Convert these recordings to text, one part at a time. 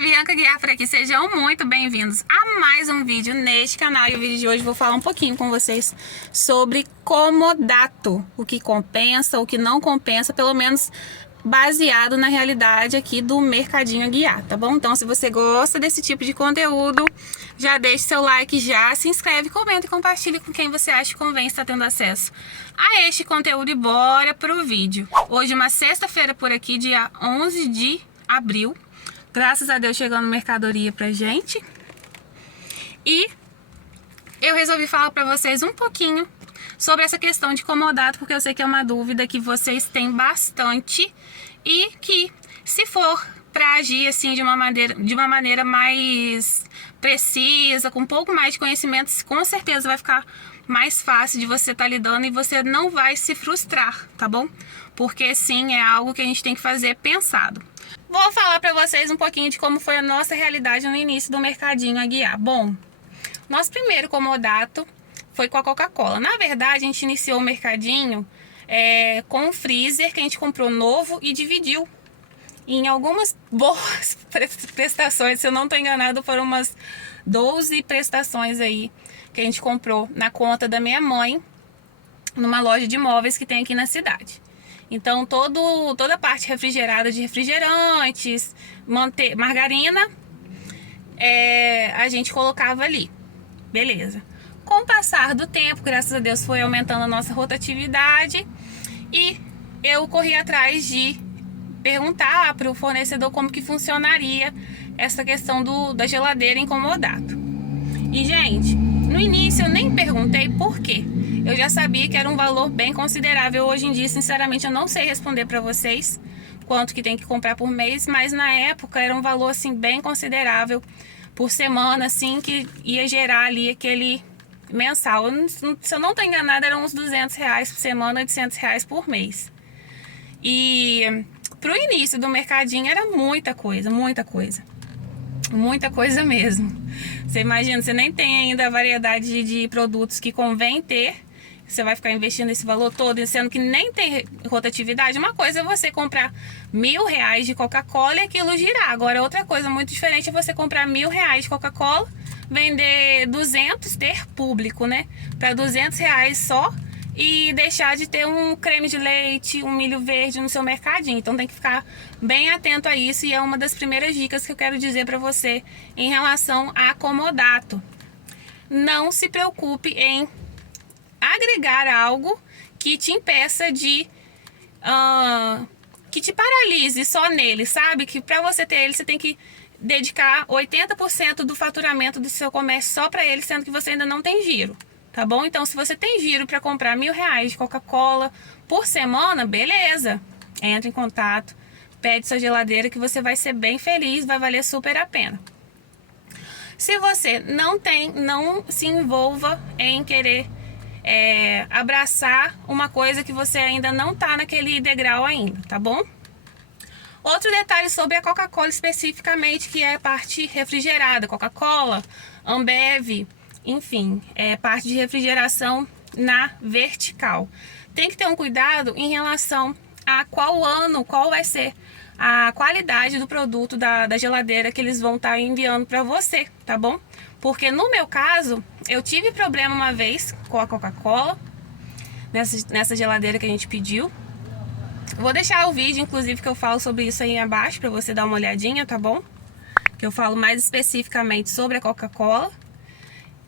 Bianca Guiar por aqui, sejam muito bem-vindos a mais um vídeo neste canal. E o vídeo de hoje eu vou falar um pouquinho com vocês sobre comodato, o que compensa, o que não compensa, pelo menos baseado na realidade aqui do Mercadinho Aguiar, tá bom? Então, se você gosta desse tipo de conteúdo, já deixe seu like, já se inscreve, comenta e compartilhe com quem você acha que convém estar tendo acesso a este conteúdo. E bora pro vídeo. Hoje, uma sexta-feira por aqui, dia 11 de abril. Graças a Deus chegando mercadoria pra gente. E eu resolvi falar pra vocês um pouquinho sobre essa questão de comodato, porque eu sei que é uma dúvida que vocês têm bastante e que, se for pra agir assim de uma maneira mais precisa, com um pouco mais de conhecimento, com certeza vai ficar mais fácil de você estar lidando e você não vai se frustrar, tá bom? Porque sim, é algo que a gente tem que fazer pensado. Vou falar pra vocês um pouquinho de como foi a nossa realidade no início do Mercadinho Aguiar. Bom, nosso primeiro comodato foi com a Coca-Cola. Na verdade, a gente iniciou o Mercadinho com um freezer que a gente comprou novo e dividiu em algumas boas prestações. Se eu não estou enganado, foram umas 12 prestações aí que a gente comprou na conta da minha mãe, numa loja de móveis que tem aqui na cidade. Então, toda a parte refrigerada de refrigerantes, margarina, a gente colocava ali. Beleza. Com o passar do tempo, graças a Deus, foi aumentando a nossa rotatividade e eu corri atrás de perguntar para o fornecedor como que funcionaria essa questão da geladeira em comodato. E, gente, no início eu nem perguntei por quê. Eu já sabia que era um valor bem considerável. Hoje em dia, sinceramente, eu não sei responder para vocês quanto que tem que comprar por mês, mas na época era um valor assim bem considerável por semana, assim, que ia gerar ali aquele mensal. Se eu não estou enganada, eram uns R$200 por semana, R$800 por mês. E pro início do mercadinho era muita coisa, muita coisa. Muita coisa mesmo. Você imagina, você nem tem ainda a variedade de produtos que convém ter. Você vai ficar investindo esse valor todo, sendo que nem tem rotatividade. Uma coisa é você comprar R$1.000 de Coca-Cola e aquilo girar. Agora, outra coisa muito diferente é você comprar R$1.000 de Coca-Cola, vender 200, ter público, né? Para R$200 só e deixar de ter um creme de leite, um milho verde no seu mercadinho. Então tem que ficar bem atento a isso e é uma das primeiras dicas que eu quero dizer para você em relação a comodato. Não se preocupe em agregar algo que te impeça de... que te paralise só nele, sabe? Que para você ter ele, você tem que dedicar 80% do faturamento do seu comércio só para ele, sendo que você ainda não tem giro, tá bom? Então, se você tem giro para comprar R$1.000 de Coca-Cola por semana, beleza. Entra em contato, pede sua geladeira que você vai ser bem feliz, vai valer super a pena. Se você não se envolva em querer abraçar uma coisa que você ainda não tá naquele degrau ainda, tá bom? Outro detalhe sobre a Coca-Cola especificamente, que é a parte refrigerada, Coca-Cola, Ambev, enfim, parte de refrigeração na vertical. Tem que ter um cuidado em relação a qual vai ser a qualidade do produto da geladeira que eles vão estar enviando para você, tá bom? Porque no meu caso, eu tive problema uma vez com a Coca-Cola, nessa geladeira que a gente pediu. Vou deixar o vídeo, inclusive, que eu falo sobre isso aí abaixo, para você dar uma olhadinha, tá bom? Que eu falo mais especificamente sobre a Coca-Cola.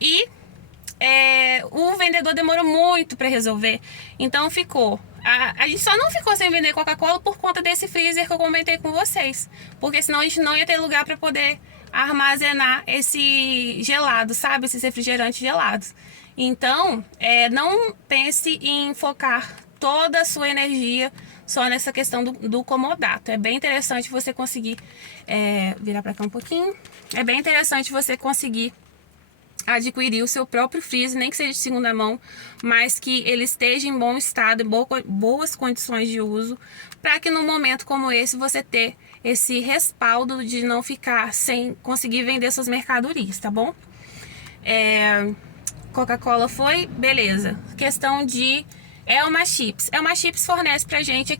E o vendedor demorou muito para resolver, então ficou... A gente só não ficou sem vender Coca-Cola por conta desse freezer que eu comentei com vocês, porque senão a gente não ia ter lugar para poder armazenar esse gelado, sabe? Esses refrigerantes gelados. Então, não pense em focar toda a sua energia só nessa questão do comodato. É bem interessante você conseguir... virar para cá um pouquinho. É bem interessante você conseguir adquirir o seu próprio freezer, nem que seja de segunda mão, mas que ele esteja em bom estado, em boas condições de uso, para que num momento como esse você ter esse respaldo de não ficar sem conseguir vender suas mercadorias, tá bom? Coca-Cola foi, beleza. Questão de Elma Chips. Elma Chips fornece pra gente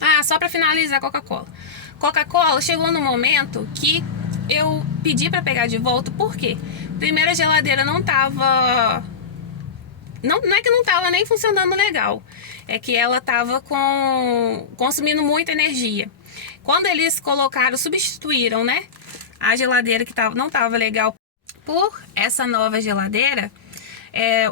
Ah, só para finalizar, Coca-Cola. Coca-Cola chegou no momento que eu pedi para pegar de volta, por quê? Primeiro, a geladeira não tava... Não é que não tava nem funcionando legal, é que ela tava consumindo muita energia. Quando eles colocaram, substituíram, né, a geladeira que não tava legal por essa nova geladeira,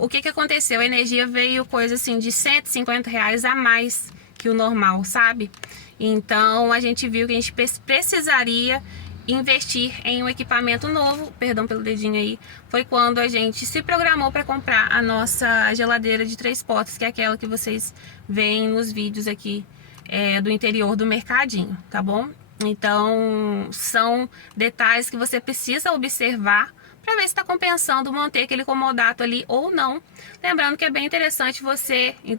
o que aconteceu? A energia veio coisa assim de R$ 150 a mais que o normal, sabe? Então a gente viu que a gente precisaria investir em um equipamento novo, perdão pelo dedinho aí, foi quando a gente se programou para comprar a nossa geladeira de 3 portas, que é aquela que vocês veem nos vídeos aqui do interior do mercadinho, tá bom? Então são detalhes que você precisa observar para ver se está compensando manter aquele comodato ali ou não. Lembrando que é bem interessante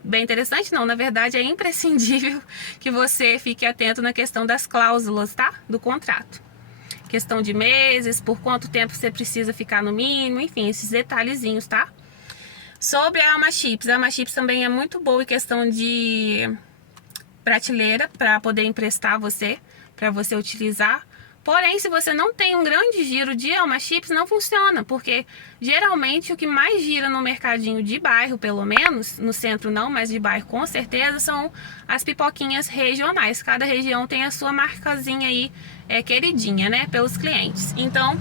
bem interessante não, na verdade é imprescindível que você fique atento na questão das cláusulas, tá? Do contrato. Questão de meses, por quanto tempo você precisa ficar no mínimo, enfim, esses detalhezinhos, tá? Sobre a Alma Chips também é muito boa em questão de prateleira para poder emprestar para você utilizar. Porém, se você não tem um grande giro de Alma Chips, não funciona, porque geralmente o que mais gira no mercadinho de bairro, pelo menos, no centro não, mas de bairro com certeza, são as pipoquinhas regionais. Cada região tem a sua marcazinha aí, queridinha, né, pelos clientes. Então,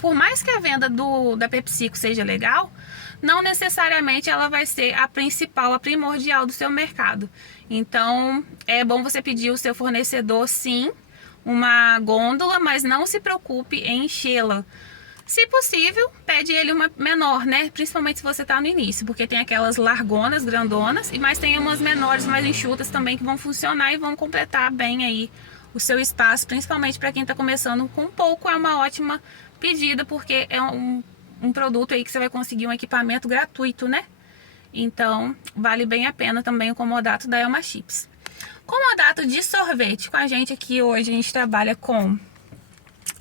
por mais que a venda da PepsiCo seja legal, não necessariamente ela vai ser a principal, a primordial do seu mercado. Então, é bom você pedir o seu fornecedor, sim, uma gôndola, mas não se preocupe em enchê-la. Se possível, pede ele uma menor, né? Principalmente se você tá no início, porque tem aquelas largonas, grandonas, mas tem umas menores, mais enxutas também, que vão funcionar e vão completar bem aí o seu espaço, principalmente para quem tá começando com pouco. É uma ótima pedida, porque é um produto aí que você vai conseguir um equipamento gratuito, né? Então, vale bem a pena também o comodato da Alma Chips. Comodato de sorvete, com a gente aqui hoje a gente trabalha com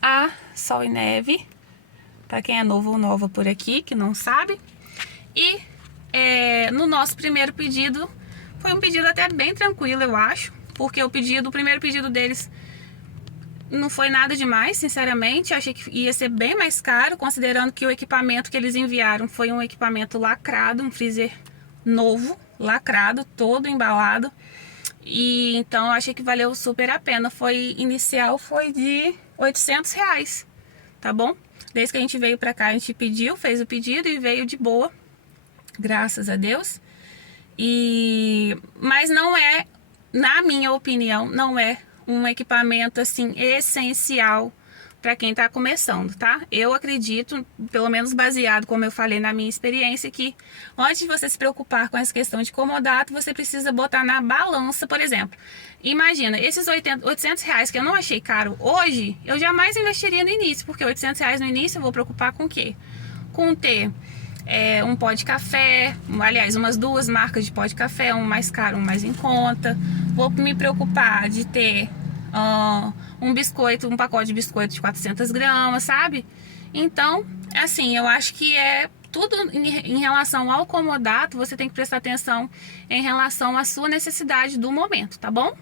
a Sol e Neve, para quem é novo ou nova por aqui, que não sabe. E no nosso primeiro pedido, foi um pedido até bem tranquilo, eu acho, porque o primeiro pedido deles não foi nada demais, sinceramente. Eu achei que ia ser bem mais caro, considerando que o equipamento que eles enviaram foi um equipamento lacrado, um freezer novo, lacrado, todo embalado. E então eu achei que valeu super a pena. Inicial foi de R$ 800, tá bom? Desde que a gente veio pra cá, a gente fez o pedido e veio de boa, graças a Deus. Mas não é, na minha opinião, não é um equipamento assim essencial para quem tá começando, tá? Eu acredito, pelo menos baseado, como eu falei, na minha experiência, que antes de você se preocupar com essa questão de comodato, você precisa botar na balança, por exemplo. Imagina, esses R$ 800 que eu não achei caro hoje, eu jamais investiria no início, porque R$ 800 no início eu vou preocupar com o quê? Com ter um pó de café, aliás, umas 2 marcas de pó de café, um mais caro, um mais em conta. Vou me preocupar de ter um pacote de biscoito de 400 gramas, sabe? Então, assim, eu acho que tudo em relação ao comodato, você tem que prestar atenção em relação à sua necessidade do momento, tá bom?